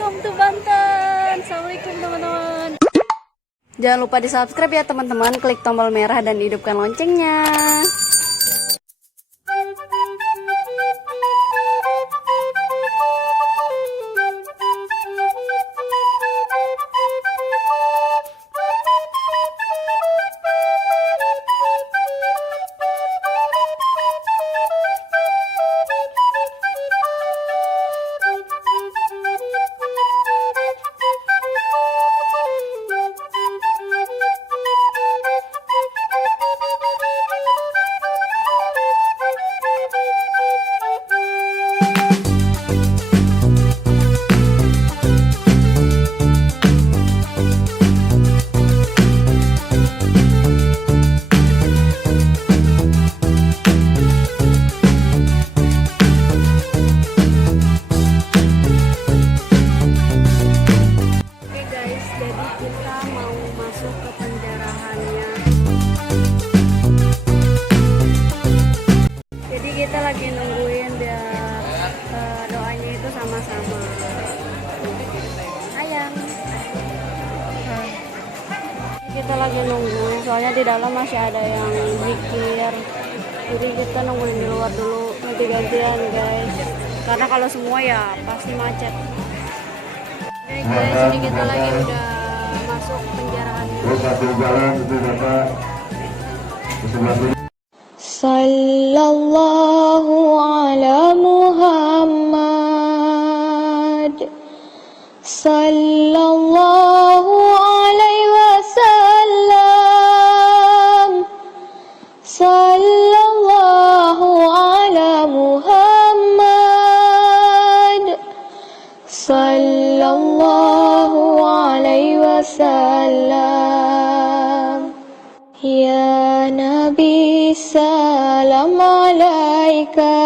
welcome to Banten. Assalamualaikum teman-teman. Jangan lupa di subscribe ya teman-teman, klik tombol merah dan hidupkan loncengnya. Kita lagi nungguin biar doanya itu sama-sama ayam. Kita lagi nungguin soalnya di dalam masih ada yang zikir, jadi kita nungguin di luar dulu, nanti gantian guys, karena kalau semua ya pasti macet. Oke guys, ini kita lagi udah masuk penjaraannya. Sallallahu ala Muhammad, sallallahu alaihi wasallam, sallallahu ala Muhammad, sallallahu alaihi wasallam. Ya Nabi salam alaika,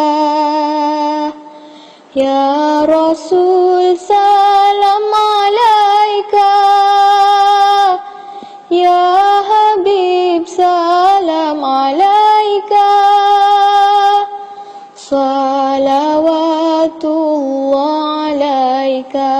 ya Rasul salam alaika, ya Habib salam alaika, salawatullah alaika.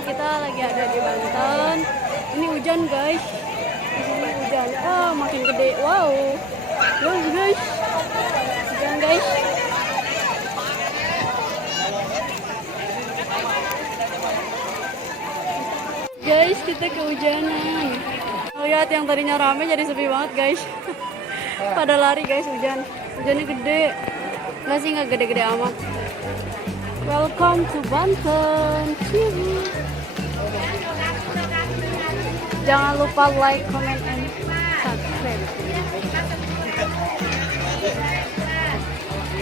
Kita lagi ada di Banten. Ini hujan guys. Di sini hujan. Oh, makin gede. Wow. Loh guys. Hujan guys. Guys, kita kehujanan. Lihat yang tadinya rame jadi sepi banget guys. Pada lari guys, hujan. Hujannya gede. Nggak sih, nggak gede-gede amat. Welcome to Banten. Jangan lupa like, comment, and subscribe.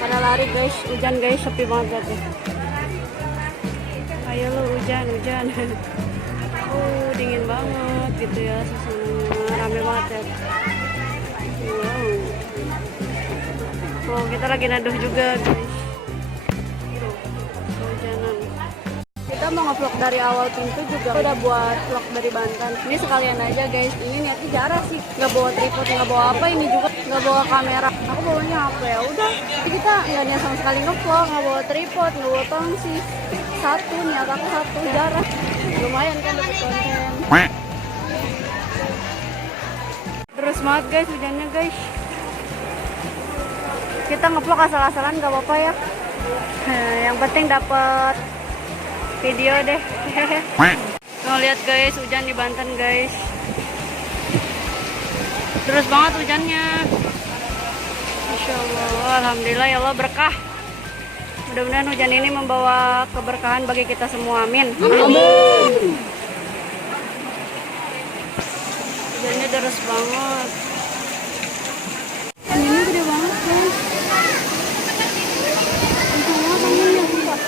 Pada lari guys, hujan guys, sepi banget ya. Ayo lu hujan. Dingin banget gitu ya suasananya, rame banget ya. Wow. Oh, kita lagi naduh juga guys. Hujanan. Kita mau nge-vlog dari awal pintu juga udah buat vlog dari Banten. Ini sekalian aja guys. Ini niatnya jarang sih, nggak bawa tripod, nggak bawa apa, ini juga nggak bawa kamera. Aku bawanya HP ya udah. Jadi kita nggak niat sama sekali nge-vlog, nggak bawa tripod, nggak bawa tongsi. Satu niat aku satu, jarang. Lumayan kan dapat konten. Terus banget guys hujannya guys. Kita nge-vlog asal-asalan gak apa-apa ya. Yang penting dapat video deh. Tuh lihat lihat guys, hujan di Banten guys. Terus banget hujannya. Masya Allah, alhamdulillah ya Allah berkah. Mudah-mudahan hujan ini membawa keberkahan bagi kita semua. Amin. Amin. Hujannya deras banget. Ini gede banget guys. Kencang banget anginnya, sumpah.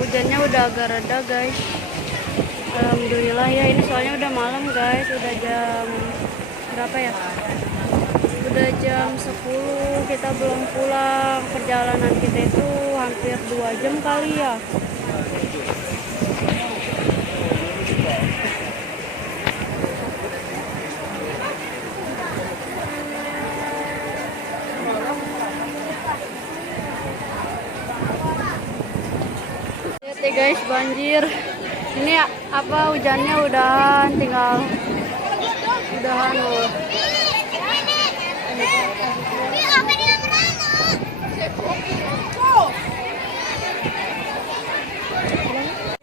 Hujannya udah agak reda guys. Alhamdulillah ya, ini soalnya udah malam guys, udah jam berapa ya? Udah jam 10, kita belum pulang. Perjalanan kita itu hampir 2 jam kali ya. Lihat ya guys, banjir. Ini apa, hujannya udahan, tinggal udahan loh.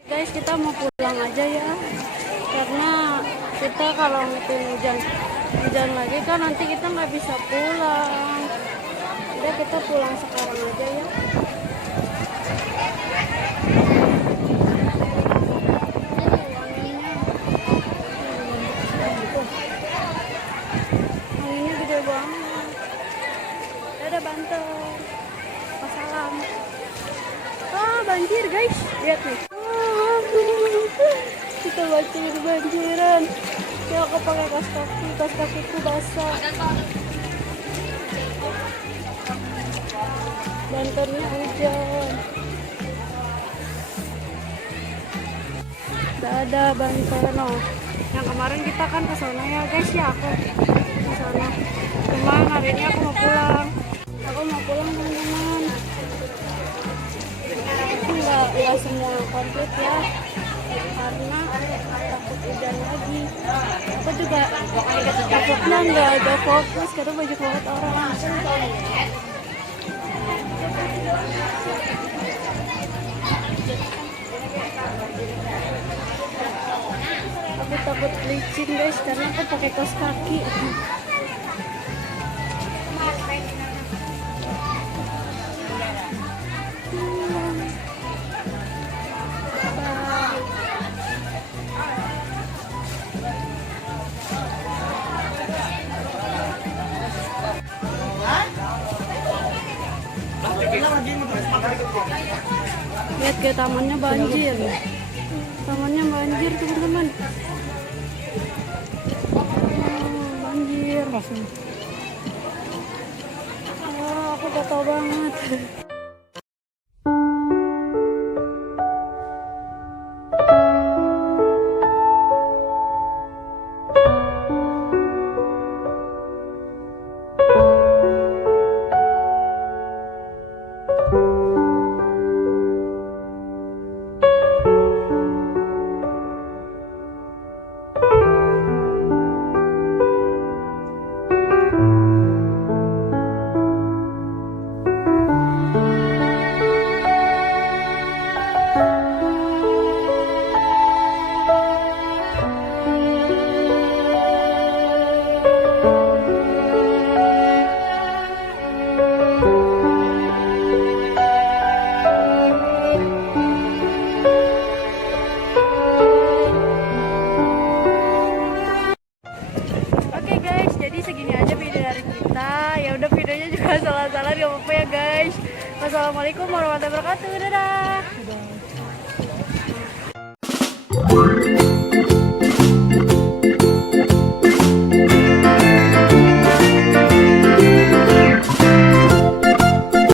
Guys, kita mau pulang aja ya, karena kita kalau ngikutin hujan lagi kan nanti kita nggak bisa pulang. Udah, kita pulang sekarang aja ya. Anginnya gede banget. Dadah Banten. Wassalam. Ah, banjir guys, lihat nih. Kita banjir banjiran. Ya, aku pakai kaos kakiku basah. Bantennya hujan. Dadah Banten. Oh, yang kemarin kita kan ke sana ya guys ya, aku ke sana. Cuman hari ini aku mau pulang. Aku mau pulang teman-teman. Enggak semua komplit ya, karena takut hujan lagi. Aku juga takutnya nggak ada fokus karena banyak banget orang. Aku takut licin guys, karena aku pakai kaos kaki. Lihat ke tamannya banjir. Tamannya banjir teman-teman. Banjir. Aku gatal banget. Kalau salah-salah gak apa-apa ya guys. Wassalamualaikum warahmatullahi wabarakatuh. Dadah.